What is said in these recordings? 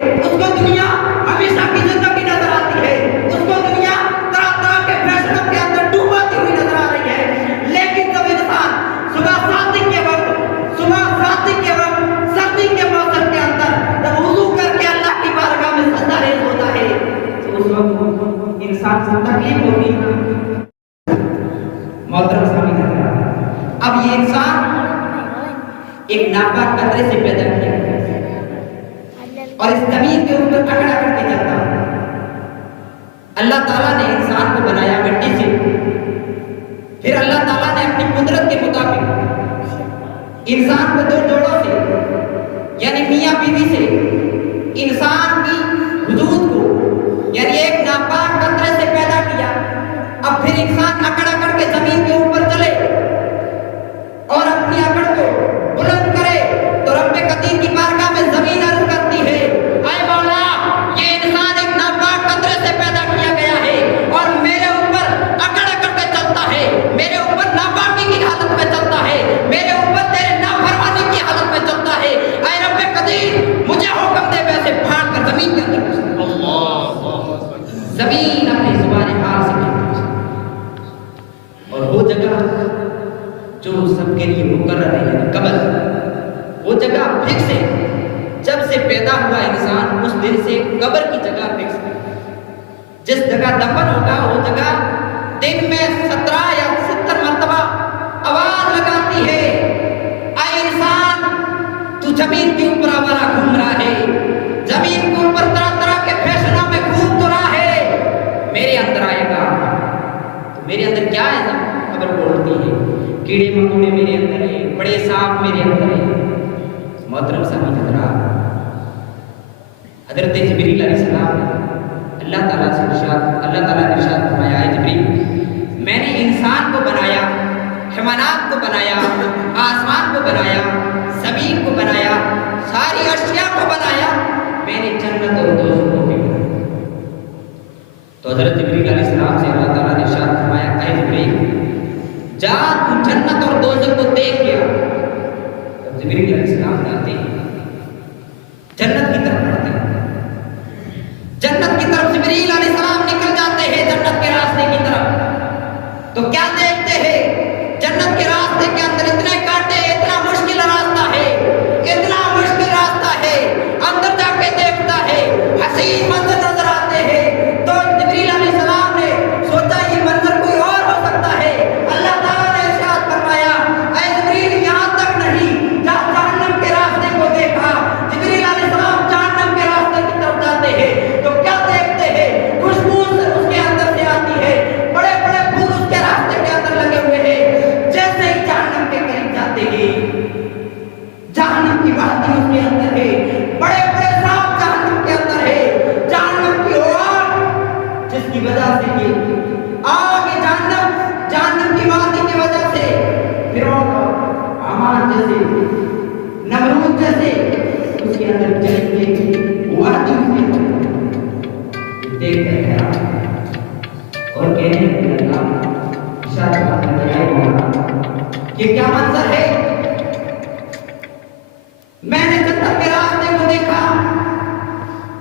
اس کو دنیا ہمیشہ کی زندگی نظر آتی ہے، اس کو دنیا طرح طرح کے فیشنوں کے اندر ڈوباتی ہوئی نظر آ رہی ہے، لیکن جب انسان صبح شادی کے وقت سردی کے موسم کے اندر جب وضو کر کے اللہ کی بارگاہ میں سجدہ ریز ہوتا ہے تو اس وقت انسان سے تکلیف ہوتی ہے۔ محترم سامعین، اب یہ انسان ایک ناپاک قطرے سے پیدا کیا گیا اور اس زمین کے اوپر اکڑا کر کے چلتا ہے۔ اللہ تعالیٰ نے انسان کو بنایا مٹی سے، پھر اللہ تعالیٰ نے اپنی قدرت کے مطابق انسان کو دو جوڑوں سے یعنی میاں بیوی سے انسان کی وجود کو یعنی ایک ناپاک قطرے سے پیدا کیا۔ اب پھر انسان اکڑ اکڑ کے زمین کے اوپر چلے اور اپنی اکڑ کو بلند کرے تو رب قدیر کی بارگاہ میں زمین عرض کرتی ہے، اے مولا یہ انسان ایک ناپاک قطرے سے پیدا کیا گیا ہے اور میرے اوپر اکڑ اکڑ کے چلتا ہے، میرے اوپر ناپاکی کی حالت میں چلتا ہے، میرے اوپر تیرے نافرمانی کی حالت میں چلتا ہے، اے رب قدیر مجھے حکم دے ویسے پھاڑ کر زمین کے اندر زمین اپنی زبان حال سے اور وہ جگہ جو سب کے لیے مقرر ہے یعنی قبر، وہ جگہ فکس ہے۔ جب سے پیدا ہوا انسان اس دن سے قبر کی جگہ فکس ہے، جس جگہ دفن ہوگا وہ جگہ دن میں 17 یا 70 مرتبہ آواز لگاتی ہے، اے انسان تو زمین کے اوپر آوارہ گھوم رہا ہے، زمین کے اوپر طرح طرح کے فیشنوں میں گھوم تو رہا ہے، میرے اندر آئے گا۔ تو میرے اندر کیا ہے؟ خبر بولتی ہے، کیڑے مکوڑے میرے اندر ہیں، بڑے سانپ میرے اندر ہیں۔ محترم سامعین حضرات، حضرت جبریل علیہ السلام نے اللہ تعالیٰ نے ارشاد فرمایا، اے جبریل میں نے انسان کو بنایا، حیوانات کو بنایا، آسمان کو بنایا، زمین کو بنایا، ساری اشیاء کو بنایا، میں نے جنت اور دوزخ کو بھی بنایا۔ تو حضرت جبریل علیہ السلام سے اللہ تعالیٰ نے ارشاد فرمایا، اے جبریل جا تو جنت اور دوزخ کو دیکھ گیا۔ جب جبریل علیہ السلام جاتے ہیں جنت کی طرف بڑھتے ہیں، جنت کی طرف جبریل علیہ السلام نکل جاتے ہیں جنت کے راستے کی طرف، تو کیا دیکھتے ہیں؟ جنت کے راستے کے اندر اتنے کانٹے، اتنا مشکل راستہ ہے، اتنا مشکل راستہ ہے، اندر جا کے دیکھتا ہے حسین منظر نظر آتے ہیں۔ تو جبریل علیہ السلام نے سوچا یہ منظر کوئی اور ہو سکتا ہے، اللہ تعالیٰ نے ارشاد فرمایا، اے جبریل یہاں تک نہیں، جا جہنم کے راستے کو دیکھا۔ جبریل علیہ السلام جہنم کے راستے کی طرف جاتے ہیں تو کیا دیکھتے ہیں؟ خوشبو اس کے اندر سے آتی ہے، بڑے بڑے پھول اس کے راستے کے اندر لگے ہوئے ہیں۔ جیسے ہی جہنم کے قریب جاتے ہیں، جہنم کی وادی اس کے اندر ہے، بڑے بڑے سانپ جہنم کے اندر ہے، جہنم کی آگ جس کی وجہ سے یہ آگ جہنم کی وادی کی وجہ سے فرعون حامان جیسے نمرود جیسے اس کے اندر جلیں گے، وادی اس کے اندر دیکھ کر حیران اور کہنے لگے، اللہ ارشاد فرمایا، یہ کیا منظر ہے؟ میں نے جنت کے راستے کو دیکھا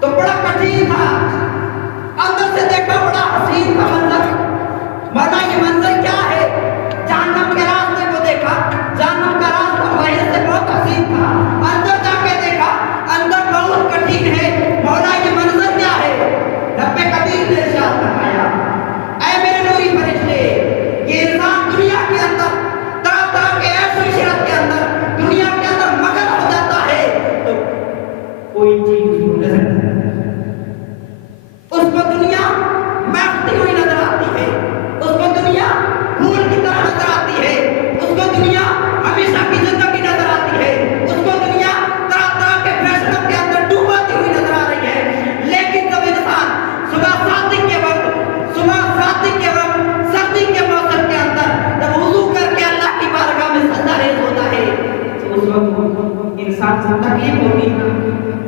تو بڑا کٹھین تھا، اندر سے دیکھا بڑا حسین تھا منظر، ورنہ یہ منظر کیا ہے؟ جہنم کے راستے کو دیکھا، جہنم کا راستہ باہر سے بہت حسین تھا، اندر جا کے دیکھا اندر بہت کٹھین ہے، مولا یہ منظر کیا ہے؟ رب قدیر نے ارشاد فرمایا، اے میرے نوری فرشتے، یہ انسان دنیا کے اندر طرح طرح کے عیش و عشرت کے اندر دنیا کے اندر مگن ہو جاتا ہے تو کوئی چیز اس کو نظر نہیں آتی، اس کو دنیا محکتی ہوئی نظر آتی ہے، اس کو دنیا پھول کی طرح نظر آتی ہے، اس کو دنیا ہمیشہ کی زندگی نظر آتی ہے، اس کو دنیا طرح طرح کے فیشنوں کے اندر ڈوباتی ہوئی نظر آ رہی ہے، لیکن جب انسان صبح شادی کے وقت سردی کے موسم کے اندر جب وضو کر کے اللہ کی بارگاہ میں سجدہ ریز ہوتا ہے تو اس وقت انسان سے تکلیف ہوتی ہے،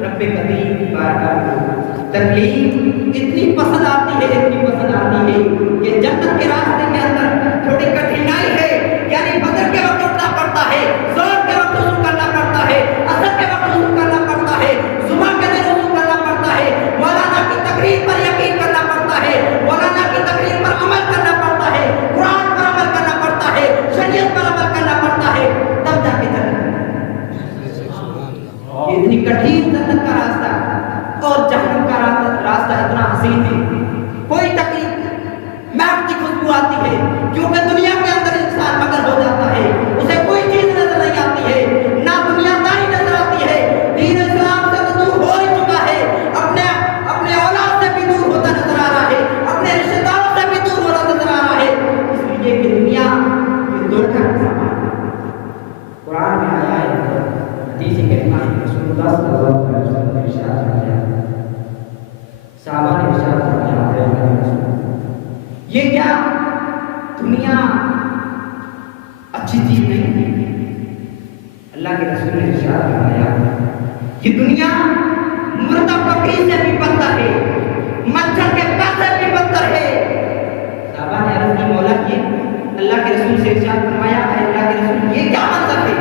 رب قدیر کی بارگاہ میں تکلیف اتنی پسند آتی ہے کہ جنت کے راستے کے اندر تھوڑی کٹھنائی ہے، یعنی بدر کے وقت اٹھنا پڑتا ہے، زور کے وقت وضو کرنا پڑتا ہے، اثر کے وقت وضو کرنا پڑتا ہے، صبح کے دن وضو کرنا دنیا اچھی چیز نہیں. اللہ کے رسول نے ارشاد فرمایا کہ دنیا مردہ بکری سے بھی بدتر ہے, مچھر کے پر سے بھی بدتر ہے. صحابہ نے عرض کی مولا یہ اللہ کے رسول سے ارشاد فرمایا ہے اللہ کے رسول یہ کیا مطلب ہے,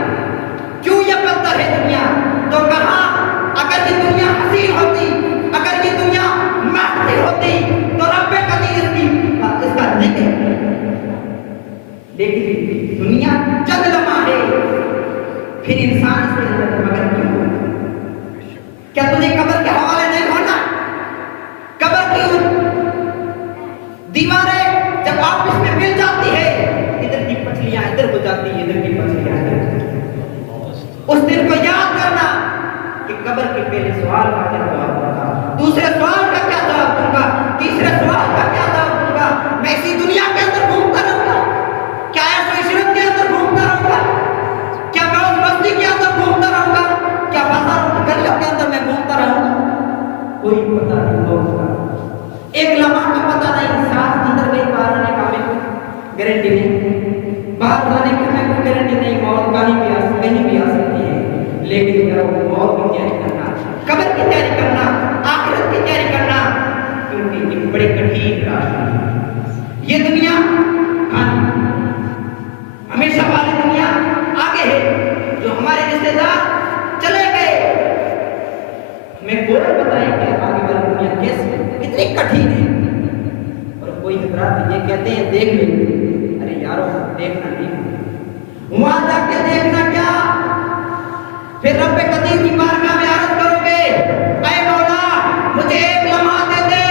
کیوں یہ بدتر ہے دنیا؟ تو کہا اگر یہ دنیا حسین ہوتی, اگر یہ دنیا مہتی ہوتی تو رب قدیر اس کا ذکر, لیکن دنیا چند لمحہ ہے پھر انسان سے مگر کیوں؟ کیا تجھے قبر کے حوالے نہیں ہونا؟ قبر کی دیواریں جب آپس میں مل جاتی ہے, ادھر کی پچھلیاں ادھر ہو جاتی ہیں, ادھر کی پچھلیاں ادھر. اس دن کو یاد کرنا کہ قبر کے پہلے سوال کا کیا جواب دوں گا, دوسرے سوال کا کیا جواب دوں گا, تیسرے سوال کا کیا جواب دوں گا. میں اسی دنیا کے اندر گھومتا رہوں گا, کیا ایسو عشرت کے اندر گھومتا رہوں گا, کیا موج مستی کے اندر گھومتا رہوں گا, کیا بازاروں کی گلیوں کے اندر میں گھومتا رہوں گا؟ کوئی پتہ نہیں ہوگا, ایک لمحہ کا پتہ نہیں. ساتھ اندر گئی باہر آنے کا میں گارنٹی نہیں, باہر جانے کی میں کوئی گارنٹی نہیں. موت کہیں بھی آ سکتی ہے, لیکن موت کی تیاری کرنا, قبر کی تیاری کرنا, آخرت کی تیاری کرنا, کیونکہ یہ بڑے کٹھین راستے ہیں. یہ دنیا ہمیشہ والی دنیا آگے ہے. جو ہمارے رشتے دار چلے گئے ہمیں گورن بتائیں کہ آگے والی دنیا کیسی کتنی کٹھین ہے. اور کوئی حضرات یہ کہتے ہیں دیکھ لیں, ارے یارو دیکھنا نہیں, وہاں جا کے دیکھنا کیا, پھر رب قدیر کی بارگاہ میں عرض کرو گے اے مولا مجھے ایک لمحہ دے دے,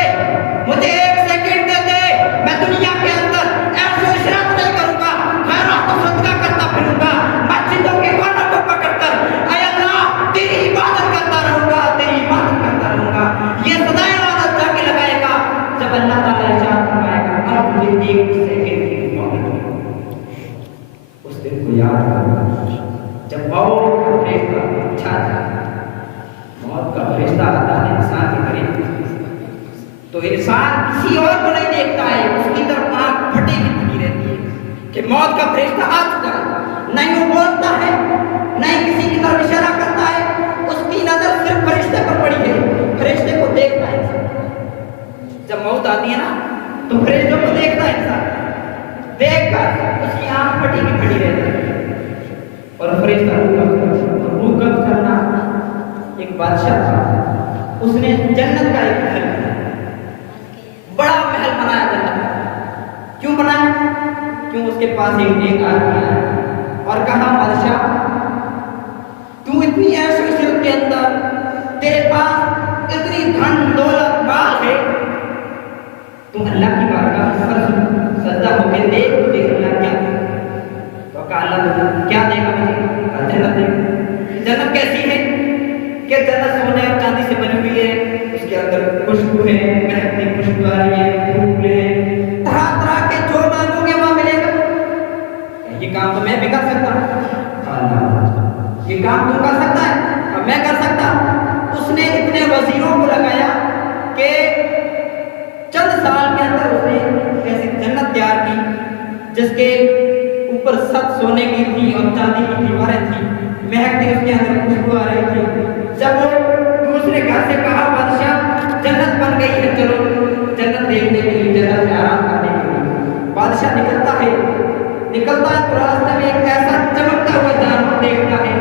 مجھے ایک سیکنڈ دے دے, میں دنیا کے اندر ایسو عشرت نہیں کروں گا, خیرات و صدقہ کرتا پھروں گا, مسجدوں کے کونوں کو پکڑ کر اے اللہ تیری عبادت کرتا رہوں گا, تیری عبادت کرتا رہوں گا. یہ سدائے عبادت جا کے لگائے گا جب اللہ تعالیٰ ارشاد فرمائے گا اب مجھے ایک سیکنڈ کی موت. اس دن کو یاد کرنا جب موت کا فرشتہ اچھا تھا, موت کا فرشتہ آتا ہے انسان کے قریب تو انسان کسی اور کو نہیں دیکھتا ہے, اس کی طرف آنکھ پھٹی ہوئی لگی رہتی ہے کہ موت کا فرشتہ آ چکا ہے. نہیں وہ بولتا ہے, نہیں کسی کی طرف اشارہ کرتا ہے, اس کی نظر صرف فرشتے پر پڑی ہے, فرشتے کو دیکھتا ہے انسان. جب موت آتی ہے نا تو فرشتوں کو دیکھتا ہے انسان, دیکھ کر اس کی آنکھ پھٹی ہوئی کھڑی رہتی ہے. اور فرشتہ روح قبض کرنا. ایک بادشاہ تھا, اس نے جنت کا ایک محل بنایا, بڑا محل بنایا جنت کا. کیوں بنایا؟ کیوں اس کے پاس ایک نیک آدمی آیا اور کہا بادشاہ تو اتنی عیش و عشرت کے اندر, تیرے پاس اتنی دھن دولت مال ہے, تم اللہ کی بارگاہ میں سجدہ ہو کے دیکھ اللہ کیا دے. تو کہا اللہ کیا دے گا مجھے؟ جنت دے گا. جنت کیسی ہے کہ جنت سونے اور چاندی سے بنی ہوئی ہے, اس کے اندر خوشبو ہے, مہکتی خوشبو آ رہی ہے, پھول ہے, طرح طرح کے جو مانگو گے وہاں ملے گا. یہ کام تو میں بھی کر سکتا ہوں, یہ کام تم کر سکتا ہے اور میں کر سکتا. اس نے اتنے وزیروں کو لگایا کہ چند سال کے اندر اس نے ایسی جنت تیار کی جس کے اوپر سب سونے کی تھی اور چاندی کی دیواریں تھیں, مہکتی اس کے اندر خوشبو آ رہی تھی. جب وہ دوسرے گھر سے کہا بادشاہ جنت بن گئی ہے, چلو جنت دیکھنے کے لیے, جنت میں آرام کرنے کے لیے. بادشاہ نکلتا ہے تو راستے میں ایک ایسا چمکتا ہوا جانور دیکھتا ہے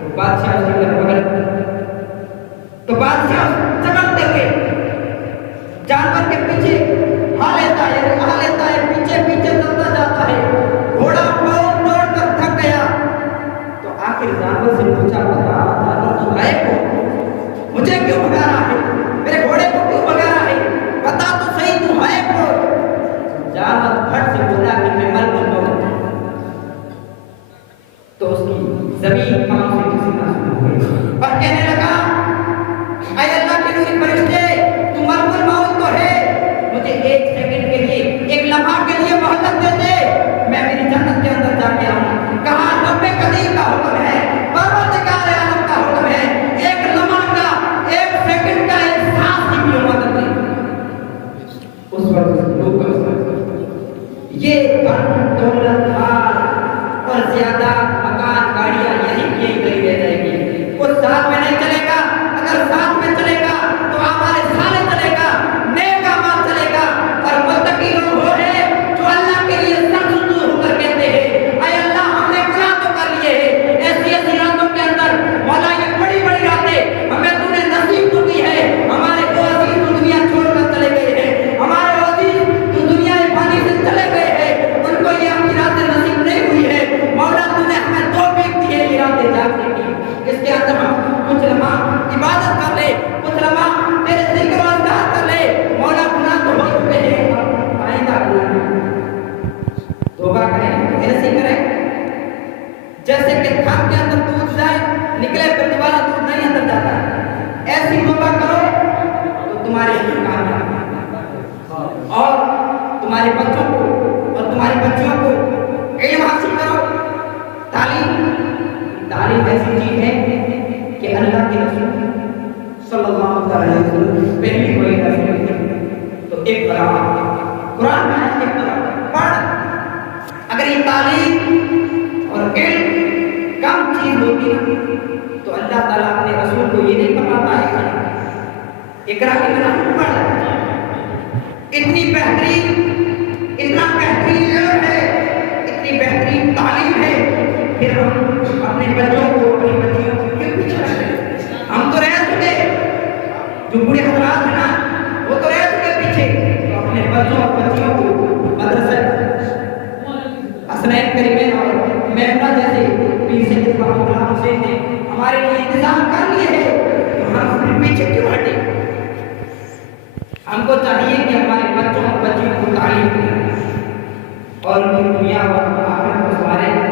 تو بادشاہ اس کی طرف بغل, تو بادشاہ چمکتے ہوئے جانور کے پیچھے ہا لیتا ہے, پیچھے پیچھے چلتا جاتا ہے. گھوڑا دوڑ کر تھک گیا تو آخر جانور سے پوچھا جانور تو ہے کون, مجھے کیوں بھگا رہا ہے, میرے گھوڑے کو کیوں بھگا رہا ہے, بتا تو صحیح تو ہے کون. جانور پھٹ سے بولا کہ میں مر گیا. تو اس کی زمین پاؤں سے کسی نہ سن ہو گئی اور کہنے لگا اے اللہ کے نور فرشتے, تو ملک الموت تو ہے, مجھے ایک سیکنڈ کے لیے, ایک لمحہ کے لیے مہلت دے دے, میں میری جنت کے اندر جا کے آؤں. کہا رب قدیر کا حکم ہے, پروردگار عالم کا حکم ہے, ایک لمحہ کا, ایک سیکنڈ کا, ایک سانس کی بھی مدد دے. اس وقت لوگ یہ دھن دولت مال اور زیادہ مکان گاڑیاں یہی کہیں رہ جائے گی، وہ ساتھ میں نہیں چلے گا۔ اگر ساتھ میں چلے گا تو ہمارے سالے چلے گا، نیک اعمال چلے گا، اور متقی لوگ وہ ہیں جو اللہ کے لیے سر سجود ہو کر کہتے ہیں اے اللہ ہم نے گناہ تو کر لیے ہیں، ایسی ایسی راتوں کے اندر مولا یہ بڑی بڑی راتیں ہمیں تو نے نصیب تو کی ہے، ہمارے وہ عزیز تو دنیا چھوڑ کر چلے گئے ہیں، ہمارے وہ عزیز تو دنیا فانی سے چلے گئے ہیں، ان کو یہ اپنی راتیں نصیب نہیں ہوئی ہے، مولا تو نے ہمیں توفیق دی ہے یہ راتیں جاگنے کی، اس کے اندر ہم کچھ لمحہ عبادت کر لے، کچھ لمحہ تیرے ذکر و اذکار کر لے، مولا گناہ تو ہو چکے ہیں، آئندہ گناہ توبہ کریں، ایسی کریں جیسے کہ تھن کے اندر دودھ جائے نکلے پھر دوبارہ دودھ نہیں اندر جاتا ہے، ایسی توبہ کرو تو تمہارے کامیاب اور تمہارے بچوں کو اور تمہاری بچیوں کو علم حاصل کرو۔ تعلیم ایسی چیز ہے کہ اللہ کے رسول صلی اللہ علیہ وسلم پہلی کوئی رسول تو ایک برابر قرآن میں ہے ایک برابر پڑھ، اگر یہ تعلیم اور علم کم چیز ہوتی تو اللہ تعالیٰ اپنے رسول کو یہ نہیں فرماتا ہے اقرا پڑھ، اتنی بہترین اتنا بہترین علم ہے، اتنی بہترین تعلیم ہے، پھر ہم اپنے بچوں کو اپنی بچیوں کو کیوں پیچھے رکھتے ہیں؟ ہم تو رہ چکے، جو بوڑھے حضرات ہیں نا وہ تو رہ چکے پیچھے، تو اپنے بچوں اور بچیوں کو مدرسہ حسنین کریمین اور محمد جیسے پیر سید غلام حسین نے ہمارے لیے انتظام کر لیے ہیں، تو ہم اپنے پیچھے کیوں ہٹیں؟ ہم کو چاہیے کہ ہمارے بچوں اور بچیوں کو تعلیم دیں اور ان کی دنیا اور آخرت کو سنواریں۔